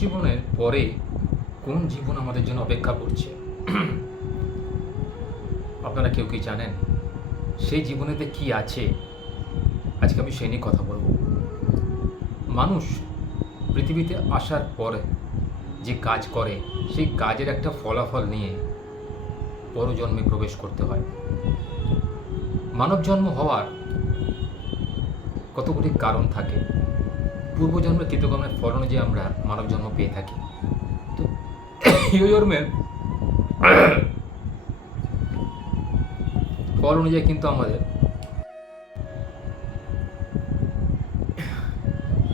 জীবনের পরে কোন জীবন আমাদের জন্য অপেক্ষা করছে? আপনারা কেউ কি জানেন? সেই জীবনেতে কি আছে? আজকে আমি সেই নিয়ে কথা বলব। মানুষ পৃথিবীতে আসার পরে যে কাজ করে, সেই কাজের একটা ফলাফল নিয়ে পরজন্মে প্রবেশ করতে হয়। মানব জন্ম হওয়ার কতগুলি কারণ থাকে পূর্বজন্মের কৃতকর্মের ফল অনুযায়ী আমরা মানব জন্ম পেয়ে থাকি। তো এই জন্মের ফল অনুযায়ী কিন্তু আমাদের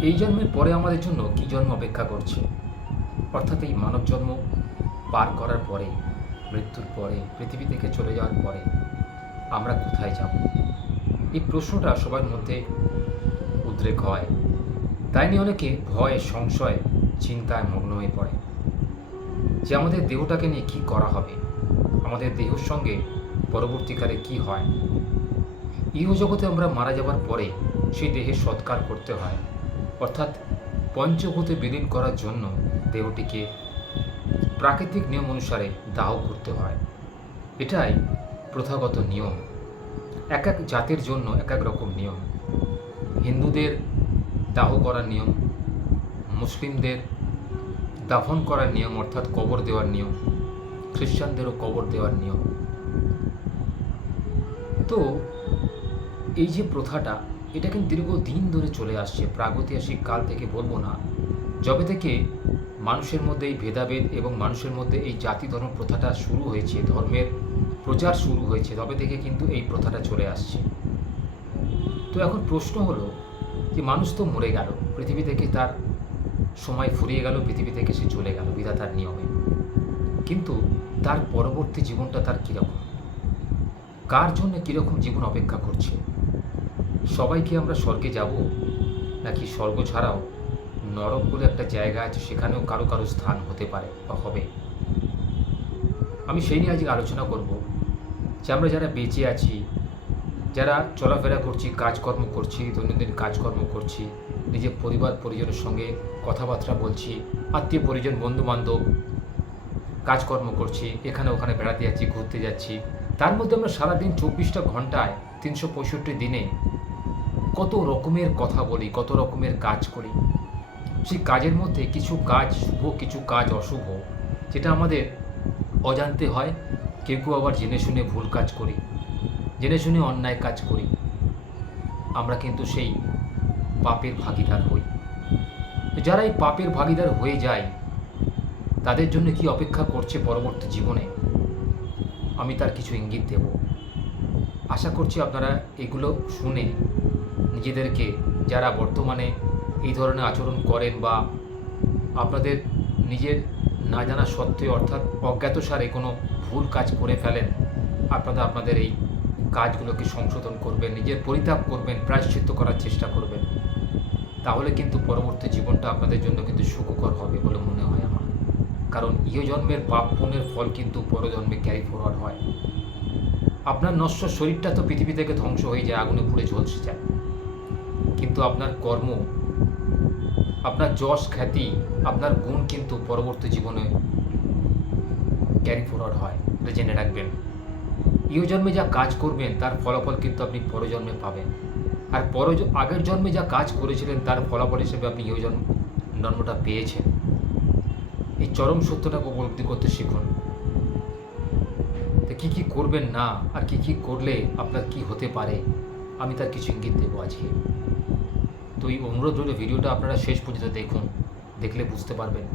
এই জন্মের পরে আমাদের জন্য কি জন্ম অপেক্ষা করছে? অর্থাৎ এই মানব জন্ম পার করার পরে, মৃত্যুর পরে, পৃথিবী থেকে চলে যাওয়ার পরে আমরা কোথায় যাব? এই প্রশ্নটা সবার মধ্যে উদ্রেক হয়। তাই নিয়ে অনেকে ভয়, সংশয়, চিন্তায় মগ্ন হয়ে পড়ে। যে আমাদের দেহটাকে নিয়ে কি করা হবে? আমাদের দেহর সঙ্গে পরবর্তীকালে কি হয়? ইহজগতে আমরা মারা যাবার পরে সেই দেহের সৎকার করতে হয়। অর্থাৎ পঞ্চভূতে বিলীন করার জন্য দেহটিকে প্রাকৃতিক নিয়ম অনুসারে দাহ করতে হয়। এটাই প্রথাগত নিয়ম। এক এক জাতির জন্য এক এক রকম নিয়ম। হিন্দুদের দাহ করার নিয়ম, মুসলিমদের দাফন করার নিয়ম অর্থাৎ কবর দেওয়ার নিয়ম, খ্রিস্টানদেরও কবর দেওয়ার নিয়ম। তো এই যে প্রথাটা, এটা কিন্তু দীর্ঘদিন ধরে চলে আসছে। প্রাগৈতিহাসিক কাল থেকে বলব না। যবে থেকে মানুষের মধ্যে এই ভেদাভেদ এবং মানুষের মধ্যে এই জাতি ধর্ম প্রথাটা শুরু হয়েছে, ধর্মের প্রচার শুরু হয়েছে, তবে থেকে কিন্তু এই প্রথাটা চলে আসছে। তো এখন প্রশ্ন হলো যে মানুষ তো মরে গেল। পৃথিবী থেকে তার সময় ফুরিয়ে গেল, পৃথিবী থেকে সে চলে গেল বিধাতার নিয়মে। কিন্তু তার পরবর্তী জীবনটা তার কীরকম? কার জন্য কীরকম জীবন অপেক্ষা করছে? সবাই কি আমরা স্বর্গে যাব? নাকি স্বর্গ ছাড়াও নরক বলে একটা জায়গা আছে, সেখানেও কারও কারও স্থান হতে পারে বা হবে? আমি সেই নিয়ে আজকে আলোচনা করব যে আমরা যারা বেঁচে আছি যারা চলাফেরা করছি, কাজকর্ম করছি, দৈনন্দিন কাজকর্ম করছি, নিজের পরিবার, পরিজনের সঙ্গে কথাবার্তা বলছি, আত্মীয়, পরিজন বন্ধু বান্ধব কাজকর্ম করছি, এখানে ওখানে বেড়াতে যাচ্ছি, ঘুরতে যাচ্ছি, তার মধ্যে আমরা সারাদিন চব্বিশটা ঘন্টায় তিনশো পঁয়ষট্টি দিনে কত রকমের কথা বলি, কত রকমের কাজ করি। সেই কাজের মধ্যে কিছু কাজ শুভ, কিছু কাজ অশুভ, যেটা আমাদের অজান্তে হয়, কেউ কেউ আবার জেনে শুনে ভুল কাজ করি। জেনে শুনে অন্যায় কাজ করি। আমরা কিন্তু সেই পাপের ভাগিদার হই। যারা এই পাপের ভাগিদার হয়ে যায়, তাদের জন্য কি অপেক্ষা করছে পরবর্তী জীবনে? আমি তার কিছু ইঙ্গিত দেব। আশা করছি আপনারা এগুলো শুনে নিজেদেরকে, যারা বর্তমানে এই ধরনের আচরণ করেন বা আপনাদের নিজের না জানা সত্ত্বেও অর্থাৎ অজ্ঞাতসারে কোনো ভুল কাজ করে ফেলেন, আপনারা আপনাদের এই কাজগুলোকে সংশোধন করবেন, নিজের পরিত্যাগ করবেন, প্রায়শ্চিত্ত করার চেষ্টা করবেন। তাহলে কিন্তু পরবর্তী জীবনটা আপনাদের জন্য কিন্তু সুখকর হবে বলে মনে হয় আমার। কারণ ইহজন্মের পাপ পুণ্যের ফল কিন্তু পরজন্মে ক্যারি ফরওয়ার্ড হয়। আপনার নশ্বর শরীরটা তো পৃথিবী থেকে ধ্বংস হয়ে যায়, আগুনে পুড়ে ঝলসে যায় কিন্তু আপনার কর্ম, আপনার যশ, খ্যাতি, আপনার গুণ কিন্তু পরবর্তী জীবনে ক্যারি ফরওয়ার্ড হয়, এটা জেনে রাখবেন। ইহজন্মে যা কাজ করবেন, তার ফলাফল কিন্তু আপনি পরজন্মে পাবেন। আর পর আগের জন্মে যা কাজ করেছিলেন, তার ফলাফল হিসেবে আপনি ইহজন্ম জন্মটা পেয়েছেন। এই চরম সত্যটাকে উপলব্ধি করতে শিখুন। তো কী কী করবেন না, আর কি কি করলে আপনার কি হতে পারে, আমি তার কিছু ইঙ্গিত দেবো আজকে। তো এই অনুরোধ রইল, ভিডিওটা আপনারা শেষ পর্যন্ত দেখুন, দেখলে বুঝতে পারবেন।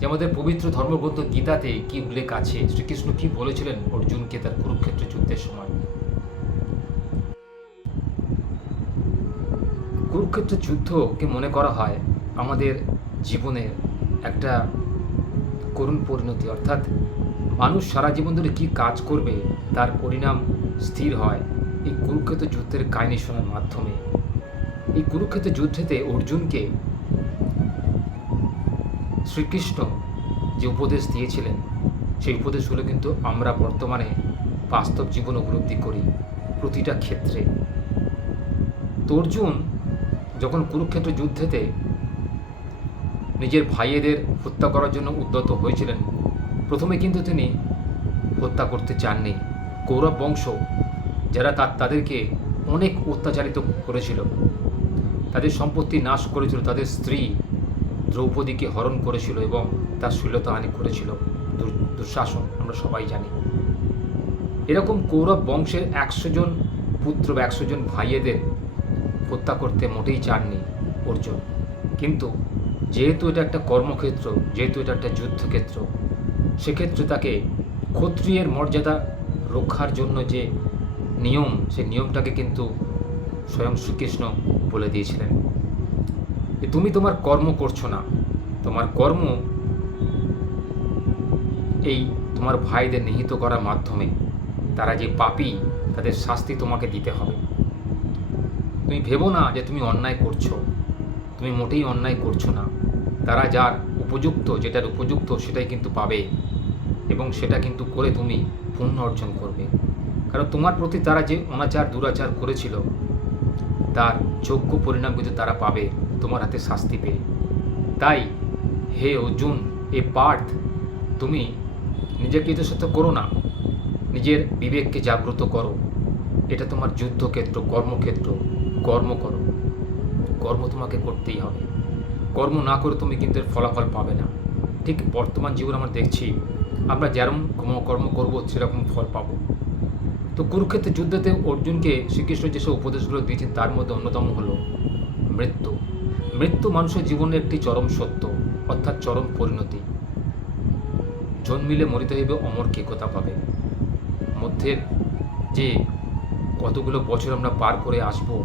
যে আমাদের পবিত্র ধর্মগ্রন্থ গীতাতে কি উল্লেখ আছে? শ্রীকৃষ্ণ কি বলেছিলেন অর্জুনকে তার কুরুক্ষেত্র যুদ্ধের সময়? কুরুক্ষেত্র যুদ্ধকে মনে করা হয়? আমাদের জীবনের একটা করুণ পরিণতি, অর্থাৎ মানুষ সারা জীবন ধরে কী কাজ করবে, তার পরিণাম স্থির হয় এই কুরুক্ষেত্র যুদ্ধের কাহিনী শোনার মাধ্যমে। এই কুরুক্ষেত্র যুদ্ধেতে অর্জুনকে শ্রীকৃষ্ণ যে উপদেশ দিয়েছিলেন, সেই উপদেশগুলো কিন্তু আমরা বর্তমানে বাস্তব জীবন উপলব্ধি করি প্রতিটা ক্ষেত্রে। তো অর্জুন যখন কুরুক্ষেত্র যুদ্ধেতে নিজের ভাইয়েদের হত্যা করার জন্য উদ্যত হয়েছিলেন, প্রথমে কিন্তু তিনি হত্যা করতে চাননি। কৌরব বংশ যারা তার তাদেরকে অনেক অত্যাচারিত করেছিল, তাদের সম্পত্তি নাশ করেছিল, তাদের স্ত্রী দ্রৌপদীকে হরণ করেছিল এবং তার শৈলতাহানি করেছিল। দুঃশাসন, আমরা সবাই জানি। এরকম কৌরব বংশের একশো জন পুত্র বা একশো জন ভাইয়েদের হত্যা করতে মোটেই চাননি অর্জুন। কিন্তু যেহেতু এটা একটা কর্মক্ষেত্র, যেহেতু এটা একটা যুদ্ধক্ষেত্র, সেক্ষেত্রে তাকে ক্ষত্রিয়ের মর্যাদা রক্ষার জন্য যে নিয়ম, সেই নিয়মটাকে কিন্তু স্বয়ং শ্রীকৃষ্ণ বলে দিয়েছিলেন। যে তুমি তোমার কর্ম করছ না। তোমার কর্ম এই তোমার ভাইদের নিহিত করার মাধ্যমে তারা যে পাপি, তাদের শাস্তি তোমাকে দিতে হবে। তুমি ভেবো না যে তুমি অন্যায় করছ। তুমি মোটেই অন্যায় করছ না। তারা যার উপযুক্ত, যেটার উপযুক্ত সেটাই কিন্তু পাবে এবং সেটা কিন্তু করে তুমি পুণ্য অর্জন করবে। কারণ তোমার প্রতি তারা যে অনাচার, দুরাচার করেছিল তার যোগ্য পরিণাম কিন্তু তারা পাবে, তোমার হাতে শাস্তি পেয়ে। তাই, হে অর্জুন, এ পার্থ, তুমি নিজেকে ইতস্তত করো না। নিজের বিবেককে জাগ্রত করো। এটা তোমার যুদ্ধক্ষেত্র, কর্মক্ষেত্র। কর্ম করো। কর্ম তোমাকে করতেই হবে। কর্ম না করে তুমি কিন্তু এর ফলাফল পাবে না। ঠিক বর্তমান জীবনে আমরা দেখছি, আমরা যেরকম কর্ম করব, সেরকম ফল পাবো। তো কুরুক্ষেত্রের যুদ্ধতে অর্জুনকে শ্রীকৃষ্ণ যেসব উপদেশগুলো দিয়েছেন, তার মধ্যে অন্যতম হলো মৃত্যু। মৃত্যু মানুষের জীবনের একটি চরম সত্য, অর্থাৎ চরম পরিণতি। জন্মিলে মরিতে হইবে অমর কে কথা পাবে। মধ্যের যে কতগুলো বছর আমরা পার করে আসব,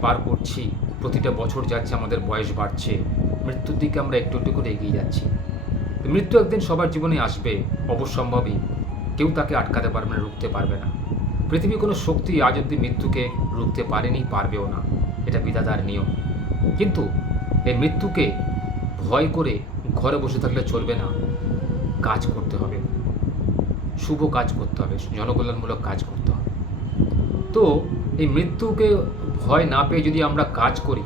পার করছি, প্রতিটা বছর যাচ্ছে, আমাদের বয়স বাড়ছে, মৃত্যুর দিকে আমরা একটু একটু করে এগিয়ে যাচ্ছি। মৃত্যু একদিন সবার জীবনে আসবে, অবশ্যম্ভাবী। কেউ তাকে আটকাতে পারবে না, রুখতে পারবে না। পৃথিবীর কোনো শক্তি আজ অব্দি মৃত্যুকে রুখতে পারেনি, পারবেও না। এটা বিধাতার নিয়ম। কিন্তু এই মৃত্যুকে ভয় করে ঘরে বসে থাকলে চলবে না। কাজ করতে হবে। শুভ কাজ করতে হবে। জনকল্যাণমূলক কাজ করতে হবে। তো এই মৃত্যুকে ভয় না পেয়ে যদি আমরা কাজ করি,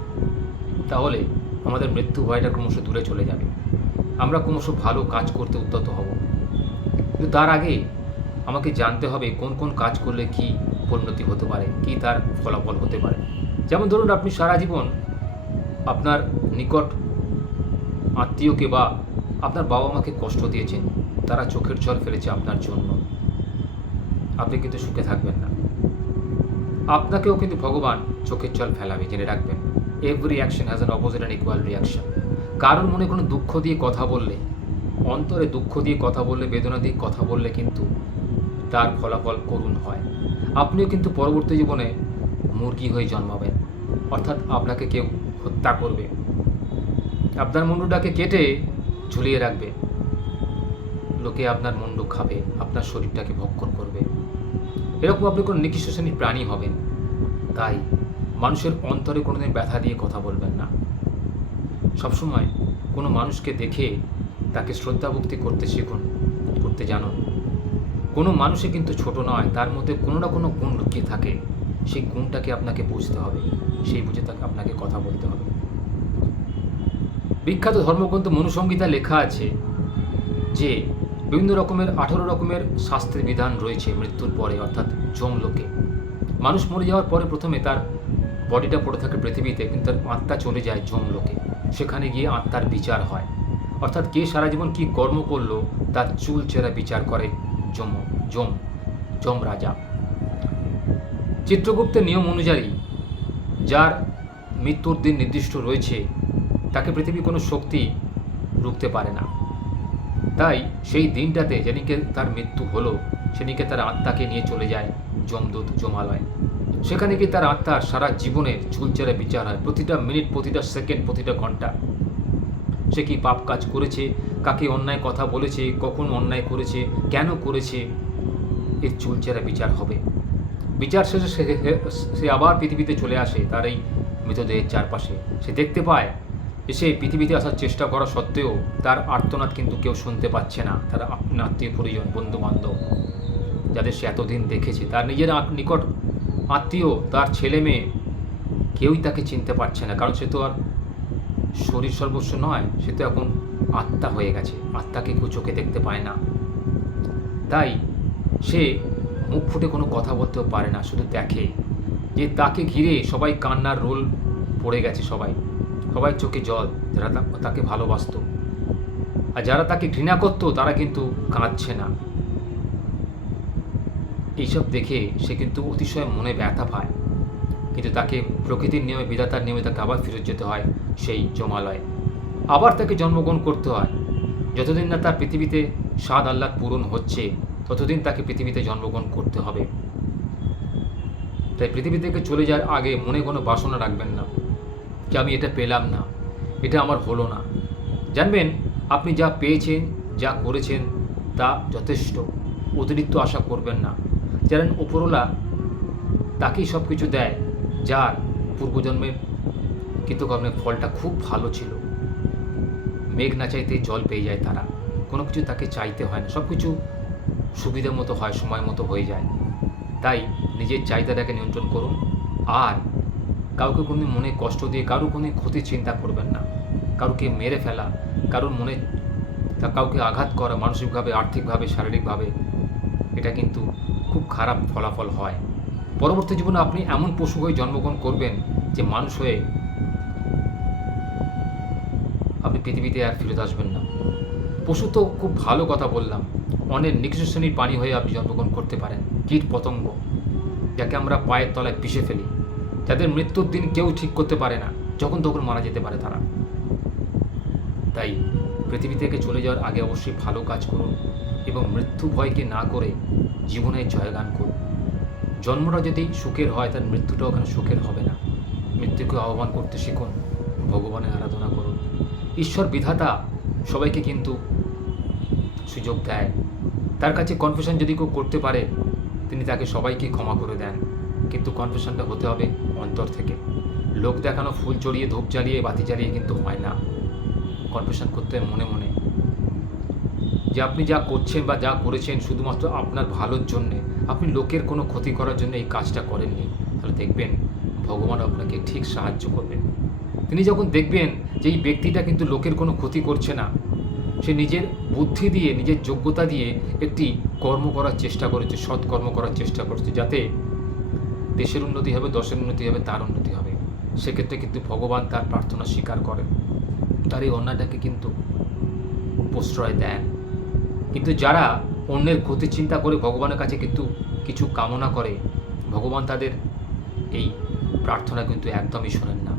তাহলে আমাদের মৃত্যু ভয়টা ক্রমশ দূরে চলে যাবে। আমরা ক্রমশ ভালো কাজ করতে উদ্যত হব। কিন্তু তার আগে আমাকে জানতে হবে কোন কোন কাজ করলে কি পরিণতি হতে পারে, কি তার ফলাফল হতে পারে। যেমন ধরুন আপনি সারা জীবন আপনার নিকট আত্মীয়কে বা আপনার বাবা মাকে কষ্ট দিয়েছেন, তারা চোখের জল ফেলেছে আপনার জন্য। আপনি কিন্তু সুখে থাকবেন না। আপনাকেও কিন্তু ভগবান চোখের জল ফেলাবে, জেনে রাখবেন। Every action has an opposite and equal reaction কারোর মনে কোনো দুঃখ দিয়ে কথা বললে, অন্তরে দুঃখ দিয়ে কথা বললে, বেদনা দিয়ে কথা বললে কিন্তু তার ফলাফল করুণ হয়। আপনিও কিন্তু পরবর্তী জীবনে মুরগি হয়ে জন্মাবেন। অর্থাৎ আপনাকে কেউ হত্যা করবে। আপনার মুন্ডুটাকে কেটে ঝুলিয়ে রাখবে। লোকে আপনার মুন্ডু খাবে, আপনার শরীরটাকে ভক্ষণ করবে। এরকম আপনি কোনো নিকৃষ্ট শ্রেণির প্রাণী হবেন। তাই মানুষের অন্তরে কোনোদিন ব্যথা দিয়ে কথা বলবেন না। সবসময় কোনো মানুষকে দেখে তাকে শ্রদ্ধা ভক্তি করতে শিখুন, করতে জানুন। কোনো মানুষে কিন্তু ছোট নয়, তার মধ্যে কোনো না কোনো গুণ লুকিয়ে থাকে। সেই গুণটাকে আপনাকে বুঝতে হবে, সেই বুঝে তাকে আপনাকে কথা বলতে হবে। বিখ্যাত ধর্মগ্রন্থ মনুসংহিতা লেখা আছে যে, বিভিন্ন রকমের আঠারো রকমের শাস্ত্রের বিধান রয়েছে মৃত্যুর পরে, অর্থাৎ যমলোকে। মানুষ মরে যাওয়ার পরে প্রথমে তার বডিটা পড়ে থাকে পৃথিবীতে, কিন্তু তার আত্মা চলে যায় যমলোকে। সেখানে গিয়ে আত্মার বিচার হয়। অর্থাৎ কে সারা জীবন কী কর্ম করল, তার চুল চেরা বিচার করে। যম যম যম রাজা। চিত্রগুপ্তের নিয়ম অনুযায়ী, যার মৃত্যুর দিন নির্দিষ্ট রয়েছে, তাকে পৃথিবীর কোনো শক্তি রুখতে পারে না। তাই সেই দিনটাতে যেদিনকে তার মৃত্যু হলো, সেদিনকে তার আত্মাকে নিয়ে চলে যায় যমদূত যমালয় সেখানে গিয়ে তার আত্মার সারা জীবনের চুলচেরা বিচার হয়, প্রতিটা মিনিট, প্রতিটা সেকেন্ড, প্রতিটা ঘণ্টা। সে কি পাপ কাজ করেছে? কাকে অন্যায় কথা বলেছে? কখন অন্যায় করেছে? কেন করেছে? এর চুলচেরা বিচার হবে। বিচার শেষে সে- সে আবার পৃথিবীতে চলে আসে তার এই মৃতদেহের চারপাশে। সে দেখতে পায়, এসে পৃথিবীতে আসার চেষ্টা করা সত্ত্বেও তার আর্তনাদ কিন্তু কেউ শুনতে পাচ্ছে না, তার আত্মীয় পরিজন বন্ধু বান্ধব যাদের সে এতদিন দেখেছে, তার নিজের নিকট আত্মীয়, তার ছেলে মেয়ে কেউই তাকে চিনতে পারছে না, কারণ সে তো আর শরীর সর্বস্ব নয়, সে তো এখন আত্মা হয়ে গেছে। আত্মাকে কেউ চোখে দেখতে পায় না। তাই সে মুখ ফুটে কোনো কথা বলতেও পারে না, শুধু দেখে। যে তাকে ঘিরে সবাই কান্নার রোল পড়ে গেছে সবাই। সবাই চোখে জল, যারা তাকে ভালোবাসতো। আর যারা তাকে ঘৃণা করতো, তারা কিন্তু কাঁদছে না। এইসব দেখে সে কিন্তু অতিশয় মনে ব্যথা পায়। কিন্তু তাকে প্রকৃতির নিয়মে বিধাতার নিয়মে তাকে আবার ফিরত যেতে হয় সেই জমালয়ে। আবার তাকে জন্মগ্রহণ করতে হয়। যতদিন না তার পৃথিবীতে স্বাদ আহ্লাদ পূরণ হচ্ছে, ততদিন তাকে পৃথিবীতে জন্মগ্রহণ করতে হবে। তাই পৃথিবী থেকে চলে যাওয়ার আগে মনে কোনো বাসনা রাখবেন না যে আমি এটা পেলাম না, এটা আমার হলো না। জানবেন, আপনি যা পেয়েছেন, যা করেছেন, তা যথেষ্ট। অতিরিক্ত আশা করবেন না। জানেন, ওপরওয়ালা তাকেই সব কিছু দেয়। যার পূর্বজন্মের কৃতকর্মের ফলটা খুব ভালো ছিল। মেঘ না চাইতে জল পেয়ে যায় তারা। কোনো কিছু তাকে চাইতে হয় না। সব কিছু সুবিধা মতো হয়, সময় মতো হয়ে যায়। তাই নিজের চাহিদাটাকে নিয়ন্ত্রণ করুন। আর কাউকে কোনো মনে কষ্ট দিয়ে কারও কোনো ক্ষতির চিন্তা করবেন না। কারোকে মেরে ফেলা, কারোর মনে তা কাউকে আঘাত করা, মানসিকভাবে, আর্থিকভাবে, শারীরিকভাবে, এটা কিন্তু খুব খারাপ ফলাফল হয়। পরবর্তী জীবনে আপনি এমন পশু হয়ে জন্মগ্রহণ করবেন যে মানুষ হয়ে আপনি পৃথিবীতে আর ফিরত আসবেন না। পশু তো খুব ভালো কথা বললাম। অনেক নিকৃষ্ট শ্রেণির প্রাণী হয়ে আপনি জন্মগ্রহণ করতে পারেন। কীট পতঙ্গ, যাকে আমরা পায়ের তলায় পিষে ফেলি, যাদের মৃত্যুর দিন কেউ ঠিক করতে পারে না, যখন তখন মারা যেতে পারে তারা। তাই পৃথিবী থেকে চলে যাওয়ার আগে অবশ্যই ভালো কাজ করুন এবং মৃত্যু ভয়কে না করে জীবনের জয়গান করুন। জন্মটা যদি সুখের হয়, তার মৃত্যুটাও ওখানে সুখের হবে না। মৃত্যুকে আহ্বান করতে শিখুন ভগবানের আরাধনা করুন। ঈশ্বর বিধাতা সবাইকে কিন্তু সুযোগ দেয়। তার কাছে কনফেশন যদি কেউ করতে পারে, তিনি তাকে সবাইকে ক্ষমা করে দেন। কিন্তু কনফেশনটা হতে হবে অন্তর থেকে। লোক দেখানো ফুল চড়িয়ে, ধূপ জ্বালিয়ে, বাতি জ্বালিয়ে কিন্তু হয় না। কনফেশন করতে হয় মনে মনে। যে আপনি যা করছেন বা যা করেছেন, শুধুমাত্র আপনার ভালোর জন্যে। আপনি লোকের কোনো ক্ষতি করার জন্য এই কাজটা করেননি। তাহলে দেখবেন ভগবান আপনাকে ঠিক সাহায্য করবেন। তিনি যখন দেখবেন যে এই ব্যক্তিটা কিন্তু লোকের কোনো ক্ষতি করছে না, সে নিজের বুদ্ধি দিয়ে, নিজের যোগ্যতা দিয়ে একটি কর্ম করার চেষ্টা করেছে সৎ কর্ম করার চেষ্টা করছে, যাতে দেশের উন্নতি হবে, দশের উন্নতি হবে, তার উন্নতি হবে। সেক্ষেত্রে কিন্তু ভগবান তার প্রার্থনা স্বীকার করেন। তার এই অন্যায়টাকে কিন্তু প্রশ্রয় দেন। কিন্তু যারা অন্যের ক্ষতি চিন্তা করে ভগবানের কাছে কিন্তু কিছু কামনা করে। ভগবান তাদের এই প্রার্থনা কিন্তু একদমই শোনেন না।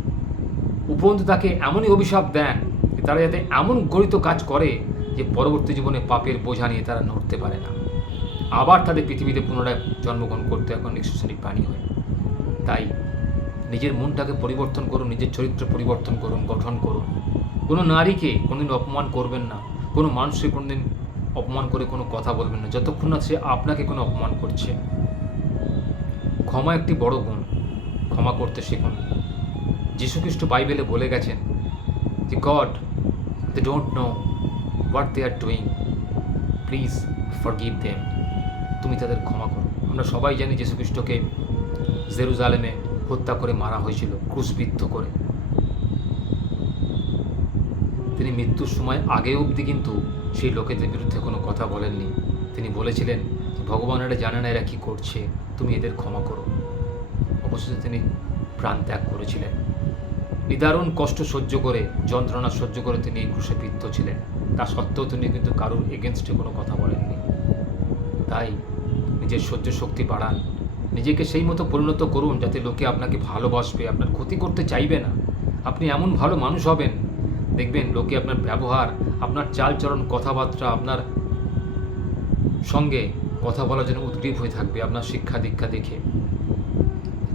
উপরন্তু তাকে এমনই অভিশাপ দেন যে তারা যাতে এমন গরিত কাজ করে যে পরবর্তী জীবনে পাপের বোঝা নিয়ে তারা নড়তে পারে না। আবার তাদের পৃথিবীতে পুনরায় জন্মগ্রহণ করতে এখন নিঃশ্বাস প্রাণী হয়। তাই নিজের মনটাকে পরিবর্তন করুন, নিজের চরিত্র পরিবর্তন করুন, গঠন করুন। কোনো নারীকে কোনোদিন অপমান করবেন না। কোনো মানুষকে কোনোদিন অপমান করে কোনো কথা বলবেন না। যতক্ষণ না সে আপনাকে কোনো অপমান করছে। ক্ষমা একটি বড় গুণ। ক্ষমা করতে শিখুন। যীশুখ্রিস্ট বাইবেলে বলে গেছেন যে God they don't know what they are doing please forgive them তুমি তাদের ক্ষমা করো। আমরা সবাই জানি যীশুখ্রিস্টকে জেরুজালেমে হত্যা করে মারা হয়েছিল, ক্রুশবিদ্ধ করে। তিনি মৃত্যুর সময় আগে অবধি কিন্তু সেই লোকেদের বিরুদ্ধে কোনো কথা বলেননি। তিনি বলেছিলেন ভগবান এরা জানে না এরা কী করছে। তুমি এদের ক্ষমা করো। অবশেষে তিনি প্রাণ ত্যাগ করেছিলেন। নিদারুণ কষ্ট সহ্য করে, যন্ত্রণা সহ্য করে তিনি এই ক্রুশে বিদ্ধ ছিলেন। তা সত্ত্বেও তিনি কিন্তু কারোর এগেনস্টে কোনো কথা বলেননি। তাই নিজের সহ্য শক্তি বাড়ান। নিজেকে সেই মতো পরিণত করুন যাতে লোকে আপনাকে ভালোবাসবে। আপনার ক্ষতি করতে চাইবে না। আপনি এমন ভালো মানুষ হবেন দেখবেন লোকে আপনার ব্যবহার, আপনার চালচরণ কথাবার্তা, আপনার সঙ্গে কথা বলার জন্য উদ্গ্রীব হয়ে থাকবে আপনার শিক্ষা দীক্ষা দেখে।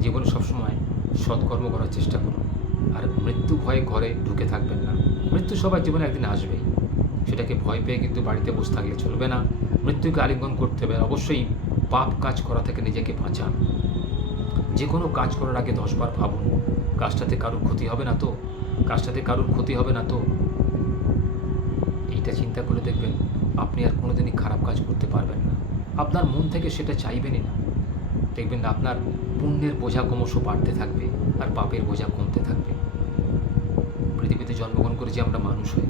জীবনে সবসময় সৎকর্ম করার চেষ্টা করুন। আর মৃত্যু ভয়ে ঘরে ঢুকে থাকবেন না। মৃত্যু সবার জীবনে একদিন আসবেই। সেটাকে ভয় পেয়ে কিন্তু বাড়িতে বসে থাকলে চলবে না। মৃত্যুকে আলিঙ্গন করতে হবে। অবশ্যই পাপ কাজ করা থেকে নিজেকে বাঁচান। যে কোনো কাজ করার আগে দশবার ভাবুন, কাজটাতে কারোর ক্ষতি হবে না তো? কাজটাতে কারোর ক্ষতি হবে না তো? এইটা চিন্তা করে দেখবেন, আপনি আর কোনোদিনই খারাপ কাজ করতে পারবেন না। আপনার মন থেকে সেটা চাইবেনই না। দেখবেন আপনার পুণ্যের বোঝা ক্রমশ বাড়তে থাকবে আর পাপের বোঝা কমতে থাকবে। পৃথিবীতে জন্মগ্রহণ করেছি আমরা মানুষ হয়ে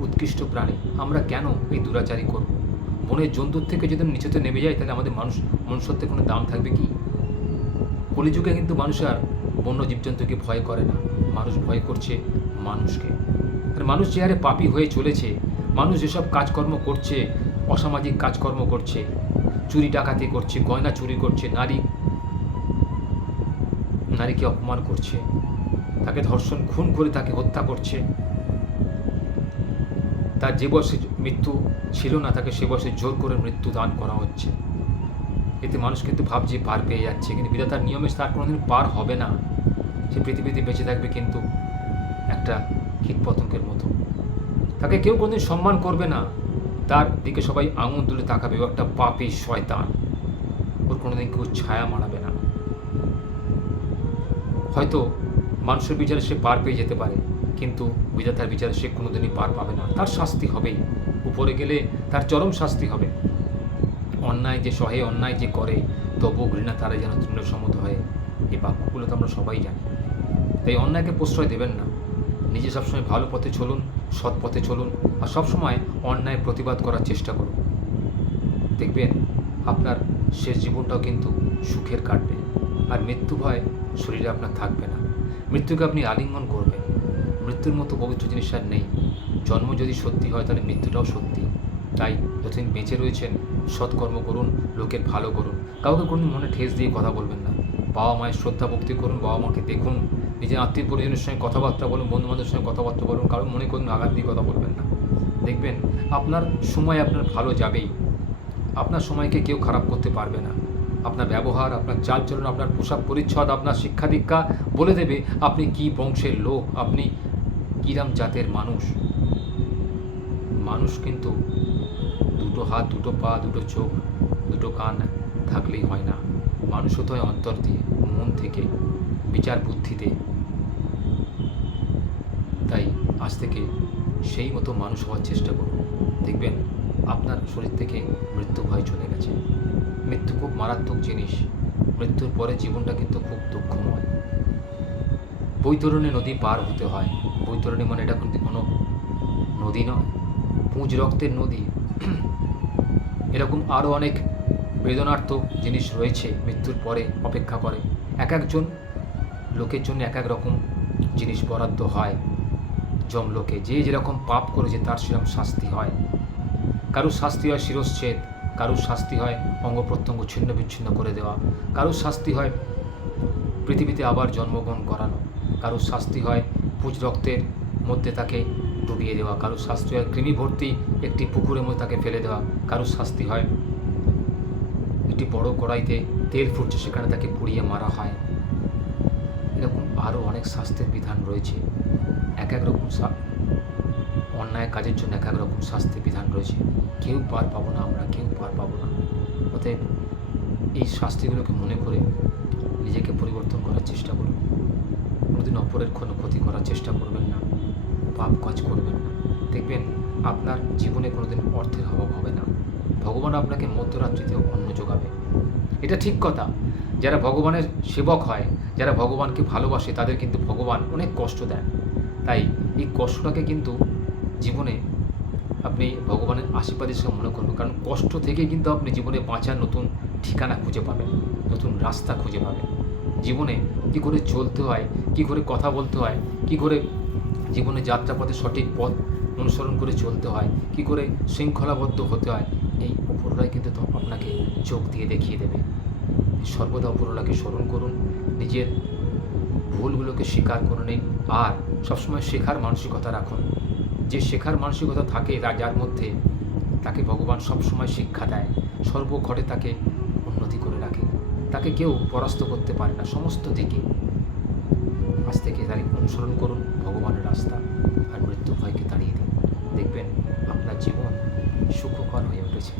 উৎকৃষ্ট প্রাণী, আমরা কেন এই দুরাচারী করব? বনের জন্তুর থেকে যদি নিচেতে নেমে যাই, তাহলে আমাদের মানুষ মনুষ্যত্বের কোনো দাম থাকবে কি? কলিযুগে কিন্তু মানুষ আর বন্য জীবজন্তুকে ভয় করে না। মানুষ ভয় করছে মানুষকে। মানুষ যে হারে পাপী হয়ে চলেছে, মানুষ যেসব কাজকর্ম করছে, অসামাজিক কাজকর্ম করছে, চুরি ডাকাতি করছে, গয়না চুরি করছে, নারী, নারীকে অপমান করছে, তাকে ধর্ষণ, খুন করে তাকে হত্যা করছে। তার যে বয়সে মৃত্যু ছিল না, তাকে সে বয়সে জোর করে মৃত্যু দান করা হচ্ছে। এতে মানুষ কিন্তু ভাবছে পার পেয়ে যাচ্ছে, কিন্তু বিধাতার নিয়মে তার কোনোদিন পার হবে না। সে পৃথিবীতে বেঁচে থাকবে কিন্তু একটা কীটপতঙ্গের মতো। তাকে কেউ কোনোদিন সম্মান করবে না। তার দিকে সবাই আঙুল তুলে তাকাবে, ও একটা পাপি শয়তান। ওর কোনোদিন কেউ ছায়া মারাবে না। হয়তো মানুষের বিচারে সে পার পেয়ে যেতে পারে, কিন্তু বিধাতার বিচারে সে কোনোদিনই পার পাবে না। তার শাস্তি হবেই উপরে গেলে তার চরম শাস্তি হবে। অন্যায় যে সহে, অন্যায় যে করে তবু ঘৃণা তারা যেন তৃণ হয়ে। এই বাক্যগুলো তো আমরা সবাই জানি। তাই অন্যায়কে প্রশ্রয় দেবেন না। নিজে সবসময় ভালো পথে চলুন, সৎ পথে চলুন আর সবসময় অন্যায় প্রতিবাদ করার চেষ্টা করুন। দেখবেন আপনার শেষ জীবনটাও কিন্তু সুখের কাটবে আর মৃত্যু ভয় শরীরে আপনার থাকবে না। মৃত্যুকে আপনি আলিঙ্গন করবেন। মৃত্যুর মতো পবিত্র জিনিস আর নেই। জন্ম যদি সত্যি হয়, তাহলে মৃত্যুটাও সত্যি। তাই যতদিন বেঁচে রয়েছেন, সৎকর্ম করুন, লোকের ভালো করুন। কাউকে কোনো মনে ঠেস দিয়ে কথা বলবেন না। বাবা মায়ের শ্রদ্ধা ভক্তি করুন, বাবা মাকে দেখুন নিজের আত্মীয় পরিজনের সঙ্গে কথাবার্তা বলুন বন্ধু বান্ধবের সঙ্গে কথাবার্তা বলুন কারণ মনে করুন আঘাত দিয়ে কথা বলবেন না। দেখবেন আপনার সময় আপনার ভালো যাবেই। আপনার সময়কে কেউ খারাপ করতে পারবে না। আপনার ব্যবহার, আপনার চালচলন, আপনার পোশাক পরিচ্ছদ, আপনার শিক্ষা দীক্ষা বলে দেবে আপনি কি বংশের লোক, আপনি কিরাম জাতের মানুষ। মানুষ কিন্তু দুটো হাত, দুটো পা, দুটো চোখ, দুটো কান থাকলেই হয় না। মানুষ হতে হয় অন্তর দিয়ে। মন থেকে, বিচার বুদ্ধিতে। তাই আজ থেকে সেই মতো মানুষ হওয়ার চেষ্টা করুন। দেখবেন আপনার শরীর থেকে মৃত্যু ভয় চলে গেছে। মৃত্যু খুব মারাত্মক জিনিস। মৃত্যুর পরে জীবনটা কিন্তু খুব দুঃখময়। বৈতরণী নদী পার হতে হয়। বৈতরণী মানে এটা কিন্তু কোনো নদী নয়। পুঁজ রক্তের নদী। এরকম আরও অনেক বেদনার্থ জিনিস রয়েছে মৃত্যুর পরে অপেক্ষা করে। এক একজন লোকের জন্য এক এক রকম জিনিস বরাদ্দ হয়। জমলোকে যে যেরকম পাপ করেছে তার সেরকম শাস্তি হয়। কারুর শাস্তি হয় শিরশ্ছেদ, কারুর শাস্তি হয় অঙ্গ প্রত্যঙ্গ ছিন্ন বিচ্ছিন্ন করে দেওয়া, কারুর শাস্তি হয় পৃথিবীতে আবার জন্মগ্রহণ করানো, কারুর শাস্তি হয় পুজ রক্তের মধ্যে তাকে ডুবিয়ে দেওয়া, কারুর শাস্তি হয় কৃমি ভর্তি একটি পুকুরের মধ্যে তাকে ফেলে দেওয়া, কারুর শাস্তি হয় একটি বড় কড়াইতে তেল ফুটছে, সেখানে তাকে পুড়িয়ে মারা হয়। এরকম আরও অনেক শাস্তির বিধান রয়েছে। এক এক রকম অন্যায় কাজের জন্য এক এক রকম শাস্তির বিধান রয়েছে। কেউ পার পাবো না আমরা, কেউ পার পাবো না। অতএব এই শাস্তিগুলোকে মনে করে নিজেকে পরিবর্তন করার চেষ্টা করুন। কোনোদিন অপরের কোনো ক্ষতি করার চেষ্টা করবেন না, পাপ কাজ করবেন না। দেখবেন আপনার জীবনে কোনোদিন অর্থের অভাব হবে না। ভগবান আপনাকে মধ্যরাত্রিতেও অন্ন যোগাবে। এটা ঠিক কথা। যারা ভগবানের সেবক হয়, যারা ভগবানকে ভালোবাসে, তাদের কিন্তু ভগবান অনেক কষ্ট দেন। তাই এই কষ্টটাকে কিন্তু জীবনে আপনি ভগবানের আশীর্বাদের সঙ্গে মনে করবেন। কারণ কষ্ট থেকে কিন্তু আপনি জীবনে বাঁচার নতুন ঠিকানা খুঁজে পাবেন, নতুন রাস্তা খুঁজে পাবেন। জীবনে কী করে চলতে হয়, কী করে কথা বলতে হয়, কী করে জীবনে যাত্রাপথে সঠিক পথ অনুসরণ করে চলতে হয়, কী করে শৃঙ্খলাবদ্ধ হতে হয় এই উপরলাই কিন্তু আপনাকে চোখ দিয়ে দেখিয়ে দেবে। সর্বদা উপরওয়ালাকে স্মরণ করুন, নিজের ভুলগুলোকে স্বীকার করে নিন আর সবসময় শেখার মানসিকতা রাখুন। যে শেখার মানসিকতা থাকে যার মধ্যে তাকে ভগবান সবসময় শিক্ষা দেয়, সর্বঘটে তাকে উন্নতি করে রাখে। তাকে কেউ পরাস্ত করতে পারে না, সমস্ত দিকে। আজ থেকে তার অনুসরণ করুন ভগবানের রাস্তা, আর মৃত্যু ভয়কে তাড়িয়ে দিন। দেখবেন আপনার জীবন সুখকর হয়ে উঠেছে।